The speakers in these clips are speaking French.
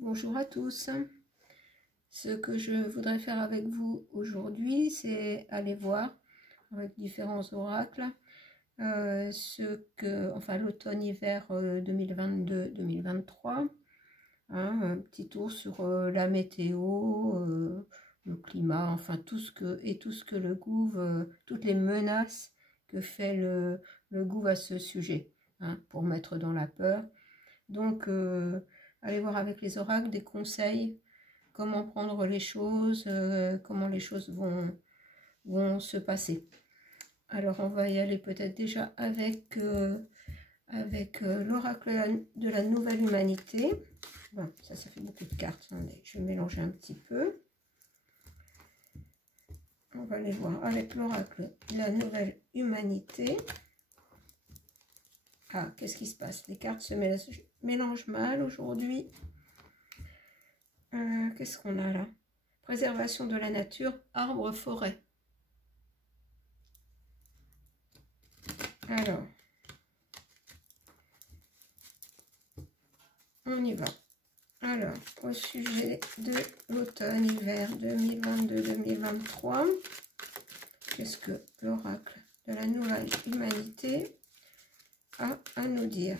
Bonjour à tous. Ce que je voudrais faire avec vous aujourd'hui, c'est aller voir avec différents oracles l'automne-hiver 2022-2023. Un petit tour sur la météo, le climat, enfin tout ce que le gouv, toutes les menaces que fait le gouv à ce sujet, pour mettre dans la peur. Donc allez voir avec les oracles des conseils, comment prendre les choses, comment les choses vont se passer. Alors on va y aller peut-être déjà avec l'oracle de la nouvelle humanité. Bon, ça fait beaucoup de cartes, je vais mélanger un petit peu. On va aller voir avec l'oracle de la nouvelle humanité. Ah, qu'est-ce qui se passe? Les cartes se mélangent mal aujourd'hui. Qu'est-ce qu'on a là? Préservation de la nature, arbres, forêt. Alors, on y va. Alors, au sujet de l'automne-hiver 2022-2023, qu'est-ce que l'oracle de la nouvelle humanité a à nous dire?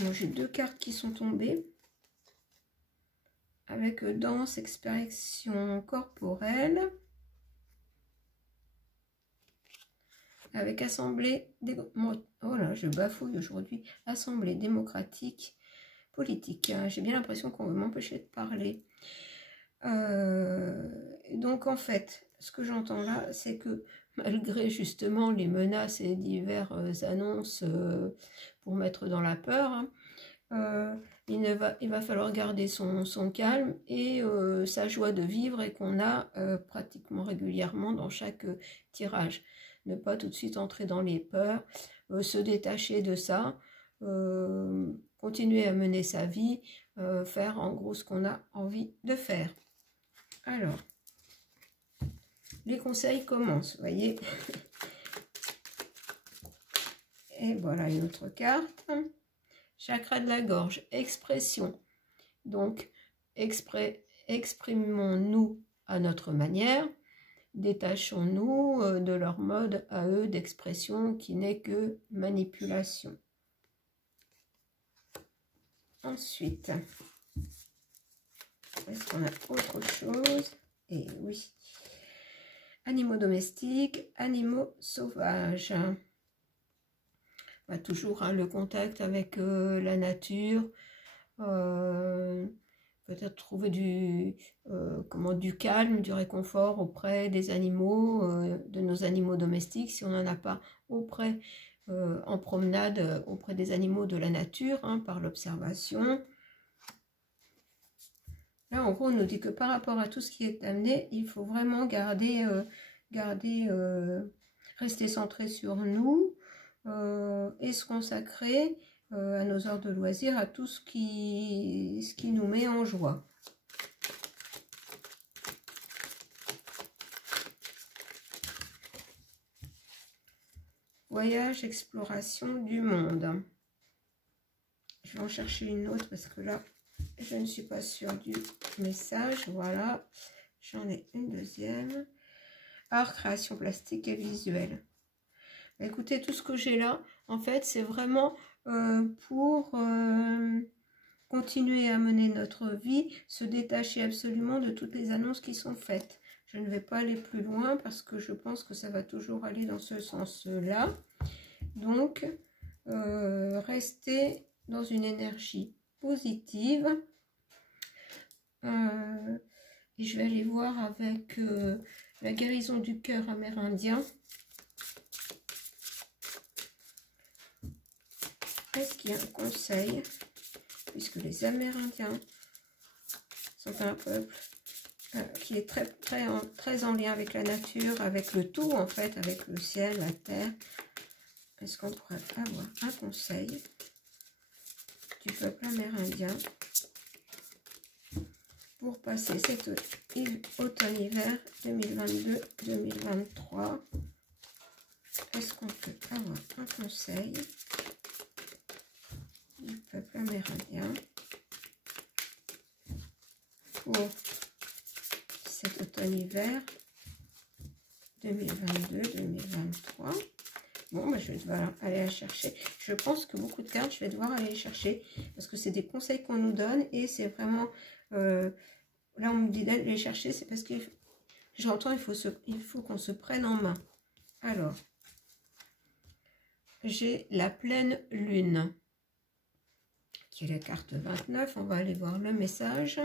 Bon, j'ai deux cartes qui sont tombées avec danse, expression corporelle, avec assemblée, oh là, je bafouille aujourd'hui, assemblée démocratique, politique. J'ai bien l'impression qu'on veut m'empêcher de parler. Donc en fait, ce que j'entends là, c'est que malgré justement les menaces et diverses annonces pour mettre dans la peur, il va falloir garder son calme et sa joie de vivre, et qu'on a pratiquement régulièrement dans chaque tirage. Ne pas tout de suite entrer dans les peurs, se détacher de ça, continuer à mener sa vie, faire en gros ce qu'on a envie de faire. Alors, les conseils commencent, vous voyez. Et voilà une autre carte. Chakra de la gorge, expression. Donc, exprimons-nous à notre manière. Détachons-nous de leur mode à eux d'expression qui n'est que manipulation. Ensuite, est-ce qu'on a autre chose? Et oui. Animaux domestiques, animaux sauvages. Toujours le contact avec la nature, peut-être trouver du calme, du réconfort auprès des animaux, de nos animaux domestiques, si on n'en a pas auprès, en promenade, auprès des animaux de la nature, par l'observation. Là, en gros, on nous dit que par rapport à tout ce qui est amené, il faut vraiment rester centré sur nous, et se consacrer à nos heures de loisirs, à tout ce qui nous met en joie. Voyage, exploration du monde. Je vais en chercher une autre parce que là, je ne suis pas sûre du message. Voilà, j'en ai une deuxième. Art, création plastique et visuelle. Écoutez, tout ce que j'ai là, en fait, c'est vraiment pour continuer à mener notre vie, se détacher absolument de toutes les annonces qui sont faites. Je ne vais pas aller plus loin parce que je pense que ça va toujours aller dans ce sens-là. Donc, rester dans une énergie positive. Et je vais aller voir avec la guérison du cœur amérindien. Est-ce qu'il y a un conseil, puisque les Amérindiens sont un peuple qui est très en lien avec la nature, avec le tout en fait, avec le ciel, la terre. Est-ce qu'on pourrait avoir un conseil du peuple amérindien pour passer cet automne-hiver 2022-2023? Est-ce qu'on peut avoir un conseil du peuple amérindien pour cet automne-hiver 2022-2023. Bon, bah, je vais devoir aller la chercher. Je pense que beaucoup de cartes, je vais devoir aller les chercher parce que c'est des conseils qu'on nous donne et c'est vraiment... là, on me dit d'aller les chercher, c'est parce que j'entends, il faut qu'on se prenne en main. Alors, j'ai la pleine lune, qui est la carte 29. On va aller voir le message.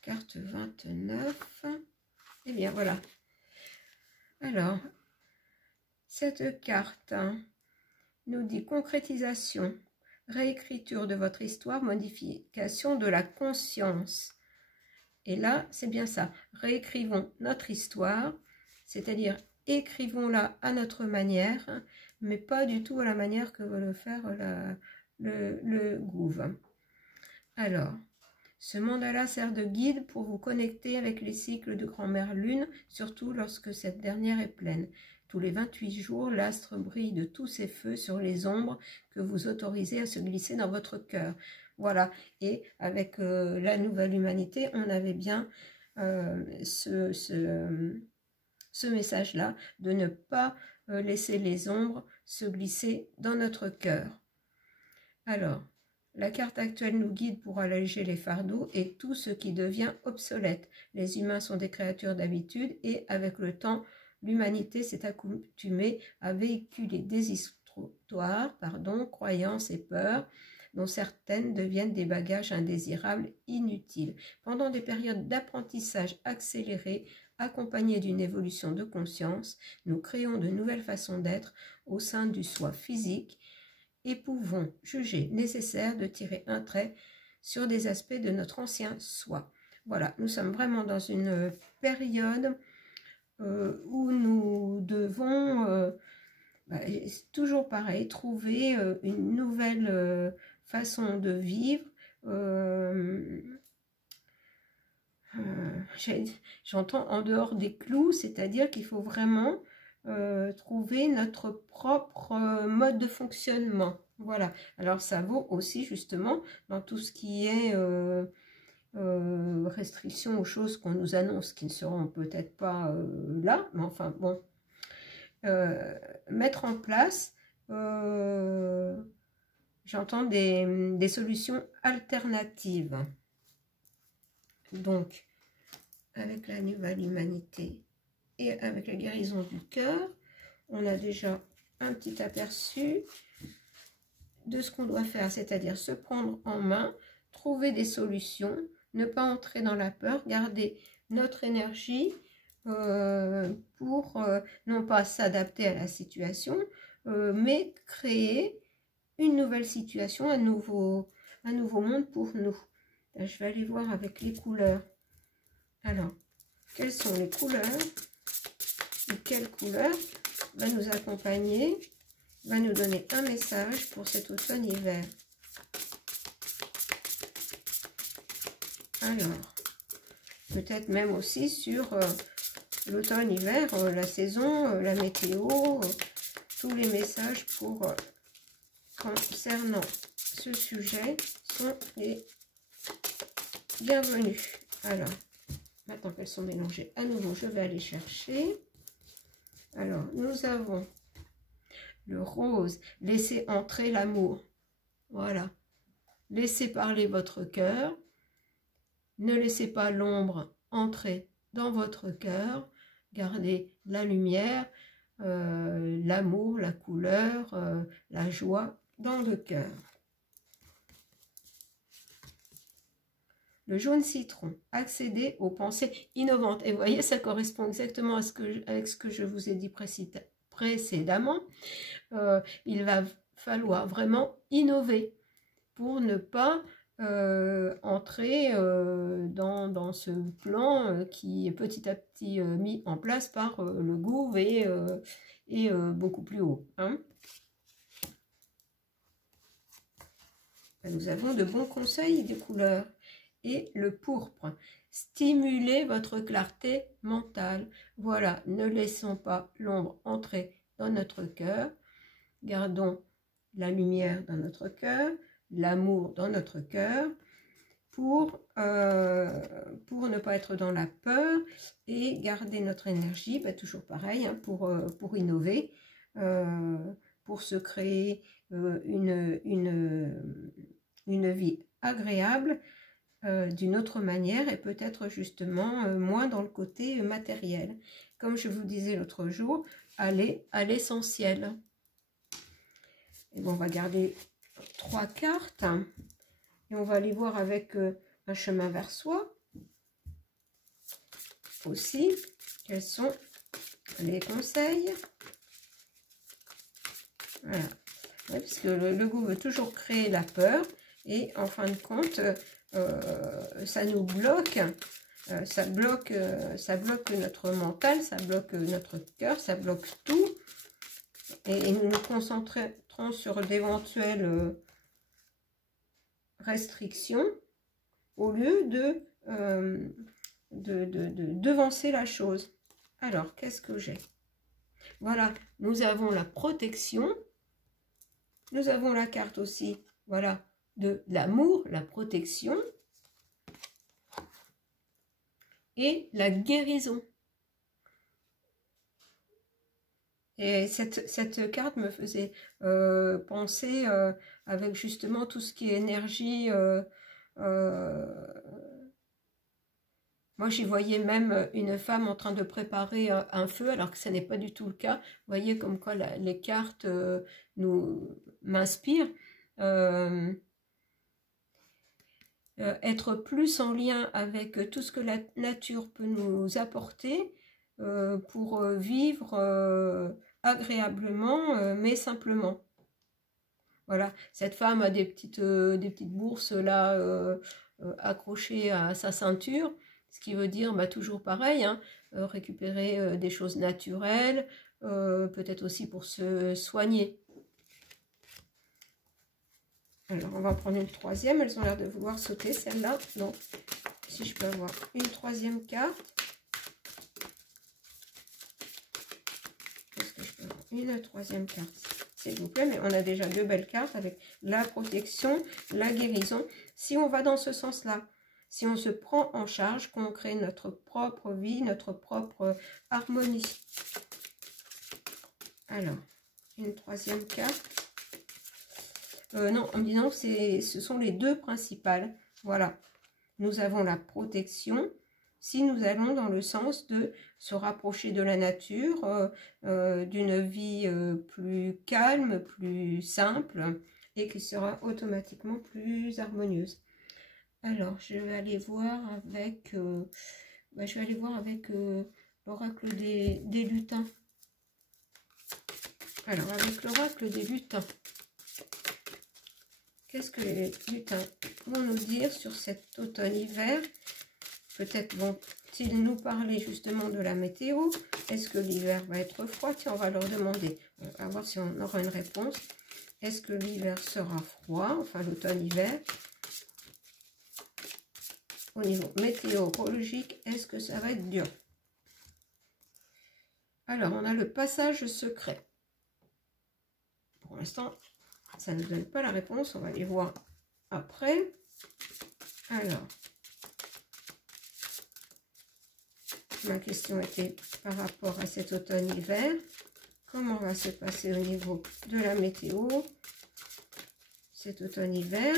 Carte 29. Eh bien, voilà. Alors, cette carte nous dit concrétisation, réécriture de votre histoire, modification de la conscience. Et là, c'est bien ça. Réécrivons notre histoire, c'est-à-dire écrivons-la à notre manière, mais pas du tout à la manière que veut le faire le gouv. Alors, ce mandala sert de guide pour vous connecter avec les cycles de grand-mère lune, surtout lorsque cette dernière est pleine. Tous les 28 jours, l'astre brille de tous ses feux sur les ombres que vous autorisez à se glisser dans votre cœur. Voilà, et avec la nouvelle humanité, on avait bien ce message-là, de ne pas laisser les ombres se glisser dans notre cœur. Alors, la carte actuelle nous guide pour alléger les fardeaux et tout ce qui devient obsolète. Les humains sont des créatures d'habitude et avec le temps, l'humanité s'est accoutumée à véhiculer des histoires, croyances et peurs, dont certaines deviennent des bagages indésirables, inutiles. Pendant des périodes d'apprentissage accéléré, accompagnées d'une évolution de conscience, nous créons de nouvelles façons d'être au sein du soi physique et pouvons juger nécessaire de tirer un trait sur des aspects de notre ancien soi. Voilà, nous sommes vraiment dans une période où nous devons, toujours pareil, trouver une nouvelle façon de vivre. J'entends en dehors des clous, c'est-à-dire qu'il faut vraiment trouver notre propre mode de fonctionnement. Voilà. Alors ça vaut aussi justement dans tout ce qui est restrictions aux choses qu'on nous annonce qui ne seront peut-être pas là, mais enfin bon, mettre en place, j'entends des solutions alternatives. Donc, avec la nouvelle humanité et avec la guérison du cœur, on a déjà un petit aperçu de ce qu'on doit faire, c'est-à-dire se prendre en main, trouver des solutions, ne pas entrer dans la peur, garder notre énergie pour non pas s'adapter à la situation, mais créer une nouvelle situation, un nouveau monde pour nous. Là, je vais aller voir avec les couleurs. Alors, quelles sont les couleurs ou quelle couleur va nous accompagner, va nous donner un message pour cet automne-hiver. Alors, peut-être même aussi sur l'automne-hiver, la saison, la météo, tous les messages pour concernant ce sujet sont les bienvenus. Alors, maintenant qu'elles sont mélangées à nouveau, je vais aller chercher. Alors, nous avons le rose, laissez entrer l'amour. Voilà. Laissez parler votre cœur. Ne laissez pas l'ombre entrer dans votre cœur. Gardez la lumière, l'amour, la couleur, la joie dans le cœur. Le jaune citron, accéder aux pensées innovantes. Et vous voyez, ça correspond exactement avec ce que je vous ai dit précédemment. Il va falloir vraiment innover pour ne pas entrer dans ce plan qui est petit à petit mis en place par le gouv et beaucoup plus haut. Hein. Nous avons de bons conseils des couleurs. Et le pourpre, stimulez votre clarté mentale. Voilà, ne laissons pas l'ombre entrer dans notre cœur. Gardons la lumière dans notre cœur. l'amour dans notre cœur, pour ne pas être dans la peur et garder notre énergie, bah, toujours pareil, hein, pour innover, pour se créer une vie agréable d'une autre manière et peut-être justement moins dans le côté matériel. Comme je vous disais l'autre jour, aller à l'essentiel. Et bon, on va garder 3 cartes et on va aller voir avec un chemin vers soi aussi quels sont les conseils. Voilà, ouais, parce que le goût veut toujours créer la peur et en fin de compte ça nous bloque. Ça bloque notre mental, ça bloque notre cœur, ça bloque tout. Et nous nous concentrons sur d'éventuelles restrictions au lieu devancer la chose. Alors, qu'est-ce que j'ai? Voilà, nous avons la protection. Nous avons la carte aussi, voilà, de l'amour, la protection. Et la guérison. Et cette carte me faisait penser avec justement tout ce qui est énergie. Moi, j'y voyais même une femme en train de préparer un feu, alors que ce n'est pas du tout le cas. Vous voyez comme quoi les cartes m'inspirent. Être plus en lien avec tout ce que la nature peut nous apporter pour vivre agréablement, mais simplement. Voilà, cette femme a des petites bourses là accrochées à sa ceinture, ce qui veut dire bah, toujours pareil, hein, récupérer des choses naturelles, peut-être aussi pour se soigner. Alors, on va en prendre une troisième. Elles ont l'air de vouloir sauter, celle-là. Donc, si je peux avoir une troisième carte. Est-ce que je peux avoir une troisième carte, s'il vous plaît? Mais on a déjà 2 belles cartes avec la protection, la guérison. Si on va dans ce sens-là, si on se prend en charge, qu'on crée notre propre vie, notre propre harmonie. Alors, une troisième carte. Non, en me disant que ce sont les 2 principales. Voilà. Nous avons la protection. Si nous allons dans le sens de se rapprocher de la nature, d'une vie plus calme, plus simple, et qui sera automatiquement plus harmonieuse. Alors, je vais aller voir avec, l'oracle des lutins. Alors, avec l'oracle des lutins. Qu'est-ce que les lutins vont nous dire sur cet automne-hiver? Peut-être vont-ils nous parler justement de la météo. Est-ce que l'hiver va être froid? Tiens, on va leur demander. On va voir si on aura une réponse. Est-ce que l'hiver sera froid? Enfin, l'automne-hiver. Au niveau météorologique, est-ce que ça va être dur? Alors, on a le passage secret. Pour l'instant, ça ne nous donne pas la réponse, on va les voir après. Alors, ma question était par rapport à cet automne-hiver. Comment va se passer au niveau de la météo cet automne-hiver?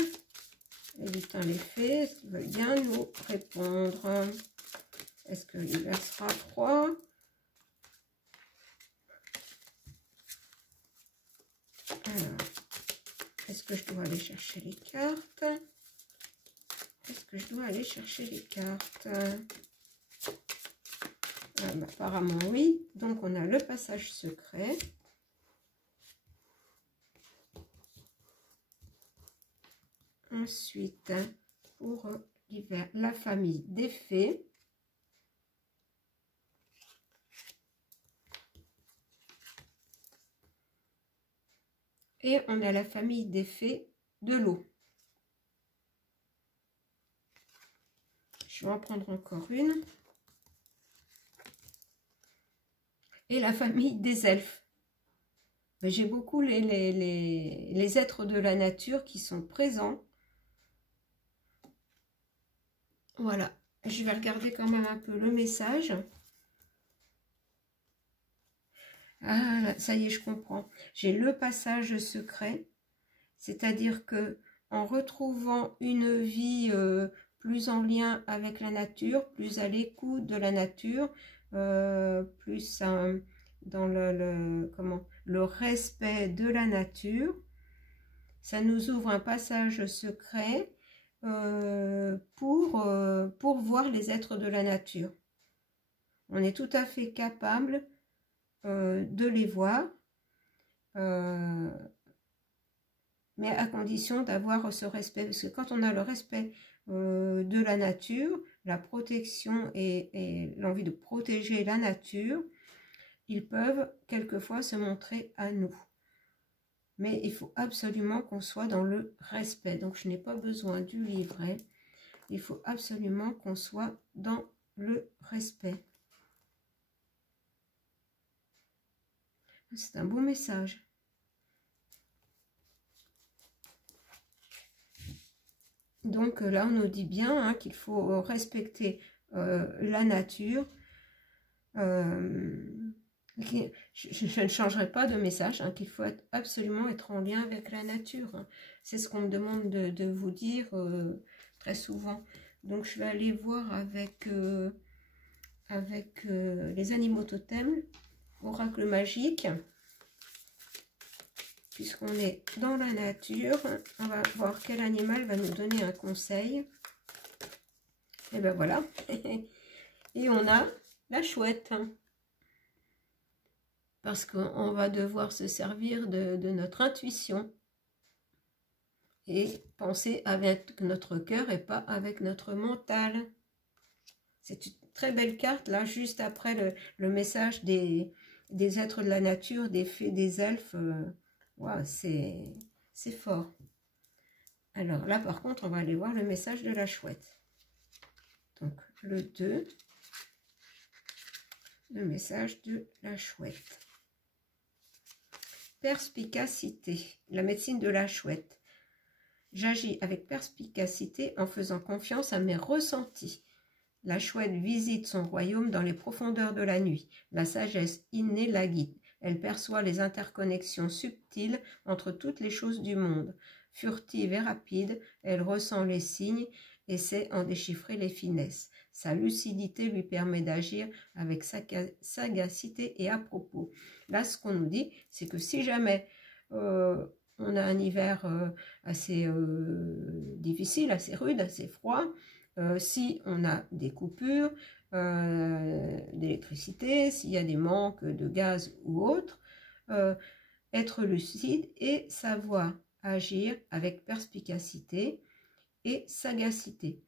Les lutins les fées, est-ce qu'ils veulent bien nous répondre? Est-ce que l'hiver sera froid? Alors, est-ce que je dois aller chercher les cartes? Est-ce que je dois aller chercher les cartes? Bah, apparemment oui. Donc on a le passage secret. Ensuite, pour l'hiver, la famille des fées. Et on a la famille des fées de l'eau. Je vais en prendre encore une. Et la famille des elfes. Mais j'ai beaucoup les êtres de la nature qui sont présents. Voilà, je vais regarder quand même un peu le message. Ah, ça y est, je comprends. J'ai le passage secret, c'est-à-dire que en retrouvant une vie plus en lien avec la nature, plus à l'écoute de la nature, plus dans le respect de la nature, ça nous ouvre un passage secret pour voir les êtres de la nature. On est tout à fait capable de les voir, mais à condition d'avoir ce respect, parce que quand on a le respect de la nature, la protection et l'envie de protéger la nature, ils peuvent quelquefois se montrer à nous. Mais il faut absolument qu'on soit dans le respect. Donc je n'ai pas besoin du livret, il faut absolument qu'on soit dans le respect. C'est un beau message. Donc là, on nous dit bien qu'il faut respecter la nature. Je ne changerai pas de message, qu'il faut absolument être en lien avec la nature. C'est ce qu'on me demande de vous dire très souvent. Donc je vais aller voir avec les animaux totems, oracle magique. Puisqu'on est dans la nature, on va voir quel animal va nous donner un conseil. Et ben voilà. Et on a la chouette. Parce qu'on va devoir se servir de notre intuition. Et penser avec notre cœur et pas avec notre mental. C'est une très belle carte, là, juste après le message des êtres de la nature, des fées, des elfes. Wow, c'est fort. Alors là, par contre, on va aller voir le message de la chouette. Donc, le 2, le message de la chouette. Perspicacité, la médecine de la chouette. J'agis avec perspicacité en faisant confiance à mes ressentis. La chouette visite son royaume dans les profondeurs de la nuit. La sagesse innée la guide. Elle perçoit les interconnexions subtiles entre toutes les choses du monde. Furtive et rapide, elle ressent les signes et sait en déchiffrer les finesses. Sa lucidité lui permet d'agir avec sagacité et à propos. Là, ce qu'on nous dit, c'est que si jamais on a un hiver assez difficile, assez rude, assez froid, si on a des coupures d'électricité, s'il y a des manques de gaz ou autre, être lucide et savoir agir avec perspicacité et sagacité.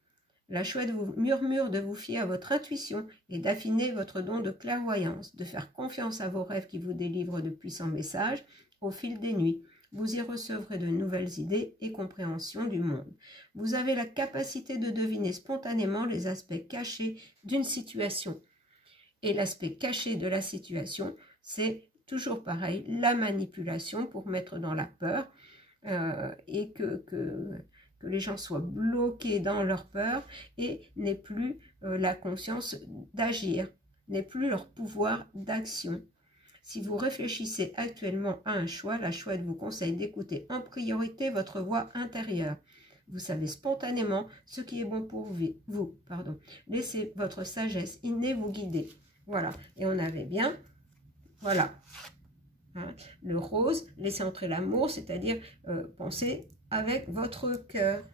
La chouette vous murmure de vous fier à votre intuition et d'affiner votre don de clairvoyance, de faire confiance à vos rêves qui vous délivrent de puissants messages au fil des nuits. Vous y recevrez de nouvelles idées et compréhensions du monde. Vous avez la capacité de deviner spontanément les aspects cachés d'une situation. Et l'aspect caché de la situation, c'est toujours pareil, la manipulation pour mettre dans la peur et que les gens soient bloqués dans leur peur et n'aient plus la conscience d'agir, n'aient plus leur pouvoir d'action. Si vous réfléchissez actuellement à un choix, la chouette vous conseille d'écouter en priorité votre voix intérieure. Vous savez spontanément ce qui est bon pour vous. Laissez votre sagesse innée vous guider. Voilà. Et on avait bien, voilà, hein, le rose, laissez entrer l'amour, c'est-à-dire pensez avec votre cœur.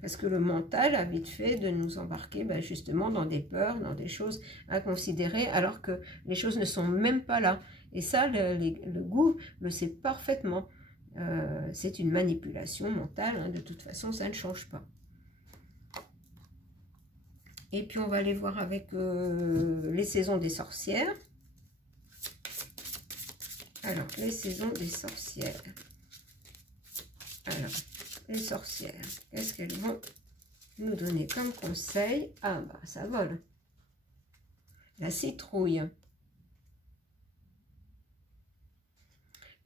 Parce que le mental a vite fait de nous embarquer justement dans des peurs, dans des choses à considérer, alors que les choses ne sont même pas là. Et ça, le goût le sait parfaitement. C'est une manipulation mentale, hein, de toute façon, ça ne change pas. Et puis, on va aller voir avec les saisons des sorcières. Alors, les saisons des sorcières. Alors... les sorcières, qu'est-ce qu'elles vont nous donner comme conseil? Ah bah ça vole. La citrouille.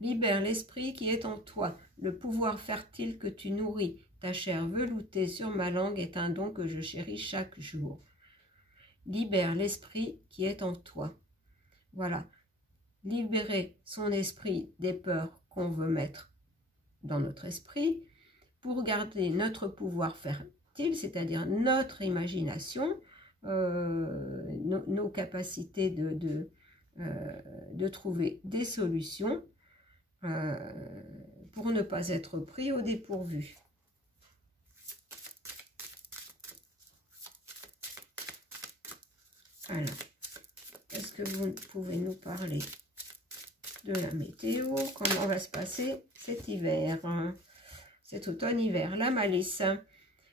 Libère l'esprit qui est en toi, le pouvoir fertile que tu nourris. Ta chair veloutée sur ma langue est un don que je chéris chaque jour. Libère l'esprit qui est en toi. Voilà. Libérer son esprit des peurs qu'on veut mettre dans notre esprit pour garder notre pouvoir fertile, c'est-à-dire notre imagination, nos capacités de trouver des solutions pour ne pas être pris au dépourvu. Alors, est-ce que vous pouvez nous parler de la météo? Comment va se passer cet hiver, cet automne-hiver? La malice.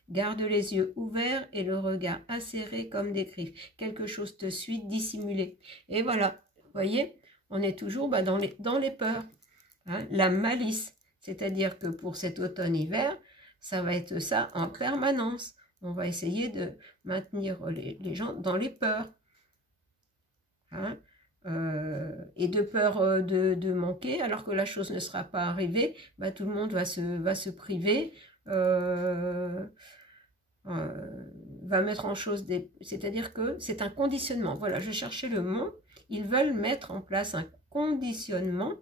Garde les yeux ouverts et le regard acéré comme des griffes. Quelque chose te suit dissimulé. Et voilà, vous voyez, on est toujours dans les peurs. Hein, la malice, c'est-à-dire que pour cet automne-hiver, ça va être ça en permanence. On va essayer de maintenir les gens dans les peurs. Hein, et de peur de manquer, alors que la chose ne sera pas arrivée, bah, tout le monde va se priver, va mettre en chose des... C'est-à-dire que c'est un conditionnement. Voilà, je cherchais le mot. Ils veulent mettre en place un conditionnement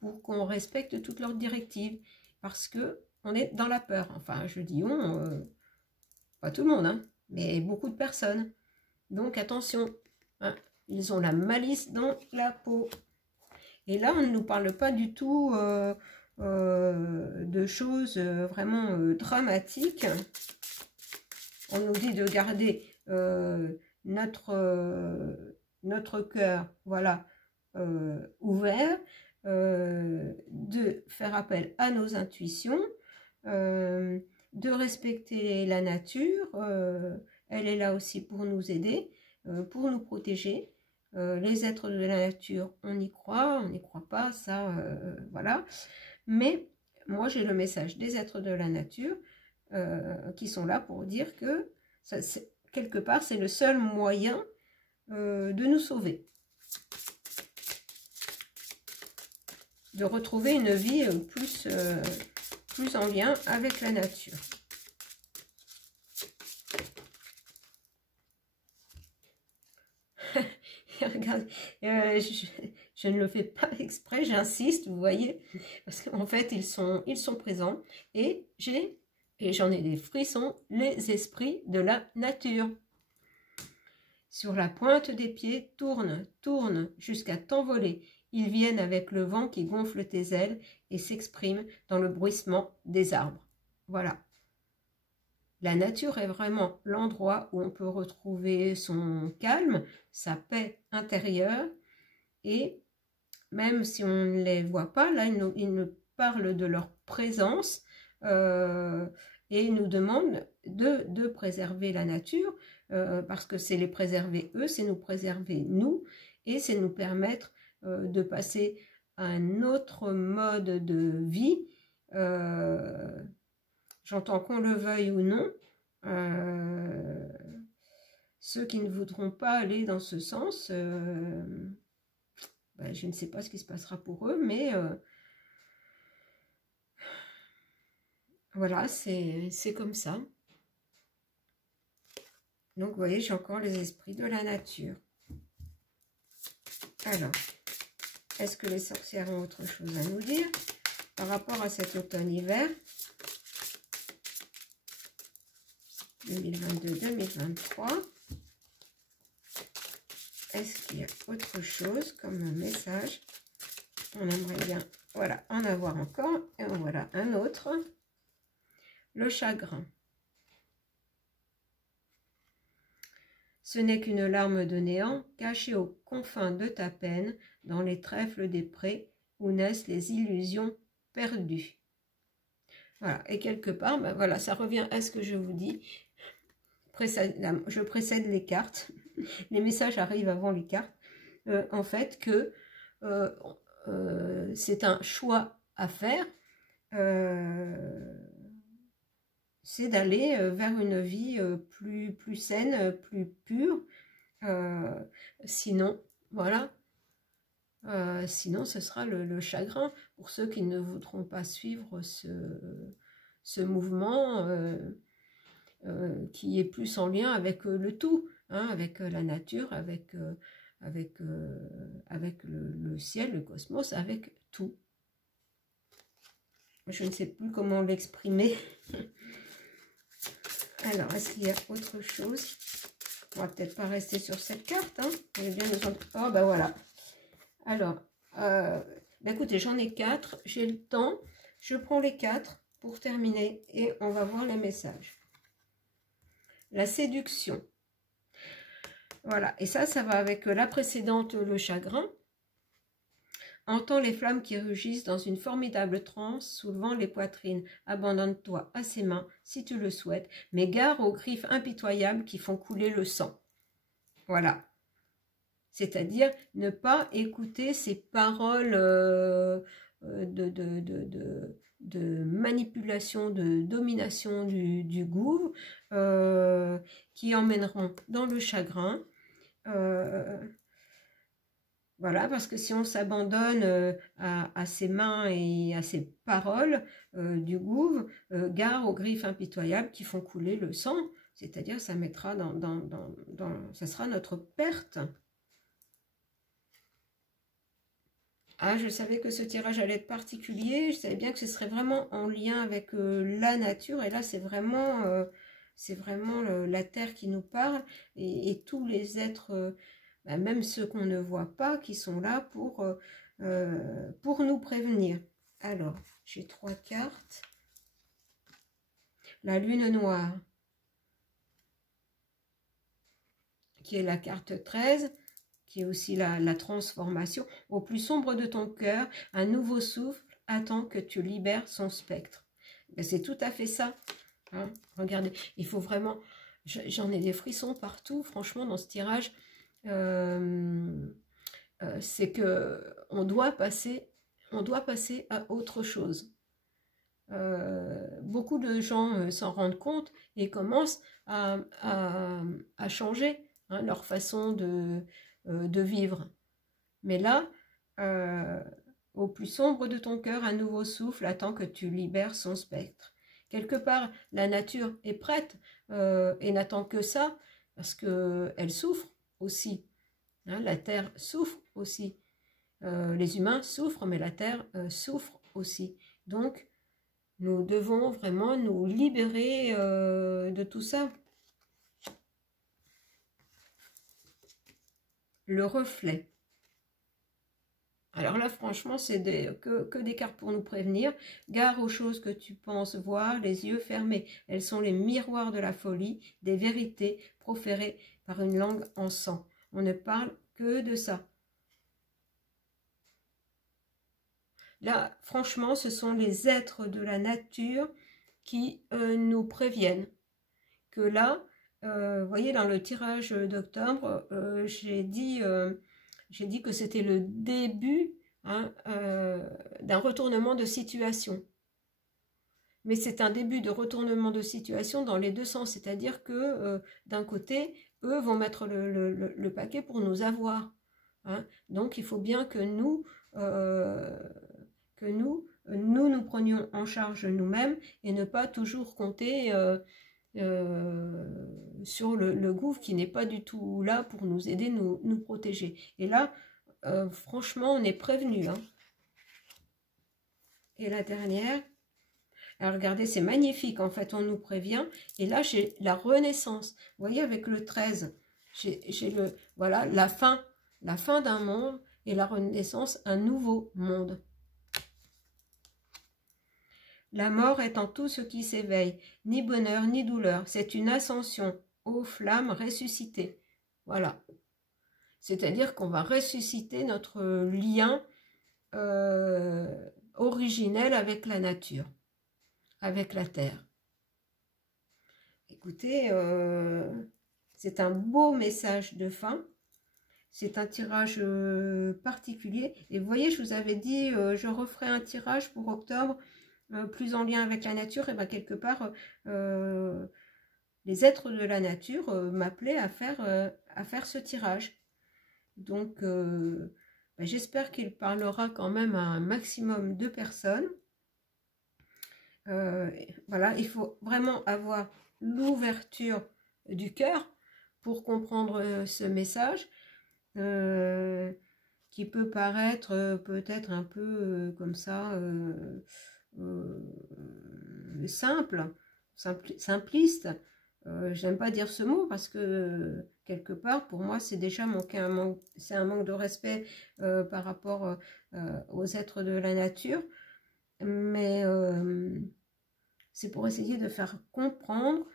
pour qu'on respecte toutes leurs directives, parce que on est dans la peur. Enfin, je dis on, pas tout le monde, hein, mais beaucoup de personnes. Donc attention, hein, ils ont la malice dans la peau. Et là, on ne nous parle pas du tout de choses vraiment dramatiques. On nous dit de garder notre cœur, voilà, ouvert, de faire appel à nos intuitions, de respecter la nature. Elle est là aussi pour nous aider, pour nous protéger. Les êtres de la nature, on y croit, on n'y croit pas, ça, voilà. Mais moi, j'ai le message des êtres de la nature qui sont là pour dire que, ça, quelque part, c'est le seul moyen de nous sauver. De retrouver une vie plus en lien avec la nature. Regarde, je ne le fais pas exprès, j'insiste, vous voyez, parce qu'en fait, ils sont présents, et j'en ai des frissons, les esprits de la nature. Sur la pointe des pieds, tourne, tourne, jusqu'à t'envoler. Ils viennent avec le vent qui gonfle tes ailes et s'expriment dans le bruissement des arbres. Voilà. La nature est vraiment l'endroit où on peut retrouver son calme, sa paix intérieure, et même si on ne les voit pas, là, ils nous parlent de leur présence et ils nous demandent de préserver la nature, parce que c'est les préserver eux, c'est nous préserver nous, et c'est nous permettre de passer à un autre mode de vie. J'entends qu'on le veuille ou non, ceux qui ne voudront pas aller dans ce sens, ben, je ne sais pas ce qui se passera pour eux, mais voilà, c'est comme ça. Donc, vous voyez, j'ai encore les esprits de la nature. Alors, est-ce que les sorcières ont autre chose à nous dire par rapport à cet automne-hiver 2022-2023? Est-ce qu'il y a autre chose comme message? On aimerait bien, voilà, en avoir encore. Et voilà un autre. Le chagrin. Ce n'est qu'une larme de néant cachée aux confins de ta peine, dans les trèfles des prés où naissent les illusions perdues. Voilà, et quelque part, ben voilà, ça revient à ce que je vous dis. Je précède les cartes. Les messages arrivent avant les cartes. En fait, que c'est un choix à faire. C'est d'aller vers une vie plus saine, plus pure. Sinon, voilà, Sinon, ce sera le chagrin pour ceux qui ne voudront pas suivre ce mouvement qui est plus en lien avec le tout, hein, avec la nature, avec le ciel, le cosmos, avec tout. Je ne sais plus comment l'exprimer. Alors, est-ce qu'il y a autre chose? On va peut-être pas rester sur cette carte. Hein. Oh, ben voilà. Alors, écoutez, j'en ai 4. J'ai le temps. Je prends les 4 pour terminer et on va voir les messages. La séduction. Voilà. Et ça va avec la précédente, le chagrin. Entends les flammes qui rugissent dans une formidable transe, soulevant les poitrines. Abandonne-toi à ses mains, si tu le souhaites, mais gare aux griffes impitoyables qui font couler le sang. Voilà. C'est-à-dire ne pas écouter ces paroles de manipulation, de domination du gouffre, qui emmèneront dans le chagrin. Voilà, parce que si on s'abandonne à ses mains et à ses paroles du gouffre, gare aux griffes impitoyables qui font couler le sang, c'est-à-dire ça mettra ça sera notre perte. Ah, je savais que ce tirage allait être particulier, je savais bien que ce serait vraiment en lien avec la nature, et là c'est vraiment la terre qui nous parle, et tous les êtres... même ceux qu'on ne voit pas, qui sont là pour nous prévenir. Alors, j'ai 3 cartes. La lune noire, qui est la carte 13, qui est aussi la transformation. Au plus sombre de ton cœur, un nouveau souffle attend que tu libères son spectre. C'est tout à fait ça. Hein. Regardez, il faut vraiment... J'en ai des frissons partout, franchement, dans ce tirage. C'est que on doit passer à autre chose. Beaucoup de gens s'en rendent compte et commencent à changer hein, leur façon de vivre. Mais là, au plus sombre de ton cœur, un nouveau souffle attend que tu libères son spectre. Quelque part, la nature est prête et n'attend que ça parce qu'elle souffre aussi. Hein, la terre souffre aussi. Les humains souffrent, mais la terre souffre aussi. Donc, nous devons vraiment nous libérer de tout ça. Le reflet. Alors là, franchement, c'est que des cartes pour nous prévenir. Gare aux choses que tu penses voir, les yeux fermés. Elles sont les miroirs de la folie, des vérités proférées par une langue en sang. On ne parle que de ça. Là, franchement, ce sont les êtres de la nature qui nous préviennent. Que là, vous voyez, dans le tirage d'octobre, j'ai dit que c'était le début hein, d'un retournement de situation. Mais c'est un début de retournement de situation dans les deux sens. C'est-à-dire que d'un côté, eux vont mettre le paquet pour nous avoir. Hein. Donc, il faut bien que nous prenions en charge nous-mêmes et ne pas toujours compter sur le gouffre qui n'est pas du tout là pour nous aider, nous protéger. Et là, franchement, on est prévenu. Hein. Et la dernière... Alors regardez, c'est magnifique, en fait, on nous prévient. Et là, j'ai la renaissance. Vous voyez, avec le 13, j'ai voilà, la fin d'un monde et la renaissance, un nouveau monde. La mort est en tout ce qui s'éveille, ni bonheur, ni douleur. C'est une ascension aux flammes ressuscitées. Voilà. C'est-à-dire qu'on va ressusciter notre lien originel avec la nature. Avec la terre. Écoutez, c'est un beau message de fin. C'est un tirage particulier. Et vous voyez, je vous avais dit, je referai un tirage pour octobre, plus en lien avec la nature. Et bien, quelque part, les êtres de la nature m'appelaient à faire ce tirage. Donc, Ben, j'espère qu'il parlera quand même à un maximum de personnes. Voilà, il faut vraiment avoir l'ouverture du cœur pour comprendre ce message qui peut paraître peut-être un peu comme ça simpliste. J'aime pas dire ce mot parce que quelque part pour moi c'est déjà c'est un manque de respect par rapport aux êtres de la nature, mais c'est pour essayer de faire comprendre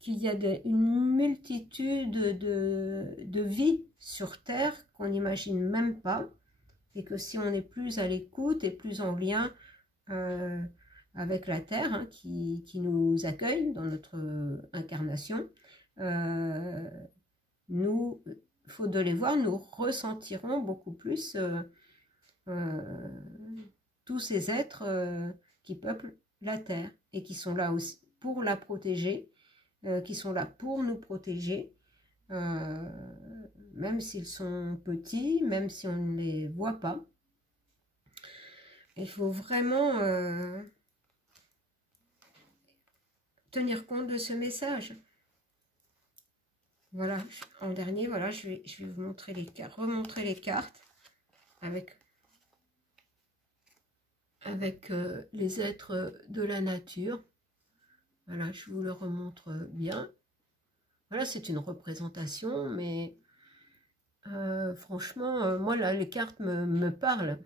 qu'il y a une multitude de vies sur Terre qu'on n'imagine même pas, et que si on est plus à l'écoute et plus en lien avec la Terre hein, qui nous accueille dans notre incarnation, nous, faute de les voir, nous ressentirons beaucoup plus tous ces êtres qui peuplent la Terre et qui sont là aussi pour la protéger, qui sont là pour nous protéger, même s'ils sont petits, même si on ne les voit pas. Il faut vraiment tenir compte de ce message. Voilà, en dernier, voilà, je vais vous montrer les cartes, remontrer les cartes avec les êtres de la nature. Voilà, je vous le remontre bien. Voilà, c'est une représentation, mais franchement, moi là, les cartes me parlent.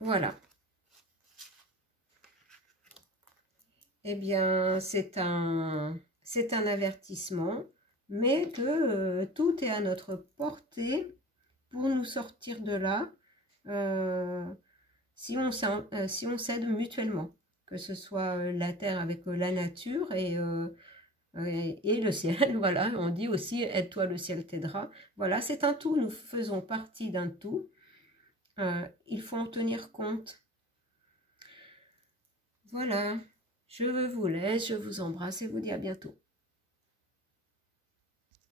Voilà. Eh bien, c'est un avertissement, mais que tout est à notre portée pour nous sortir de là, si on s'aide mutuellement, que ce soit la terre avec la nature et le ciel. Voilà, on dit aussi aide-toi, le ciel t'aidera. Voilà, c'est un tout, nous faisons partie d'un tout. Il faut en tenir compte. Voilà, je vous laisse, je vous embrasse et vous dis à bientôt.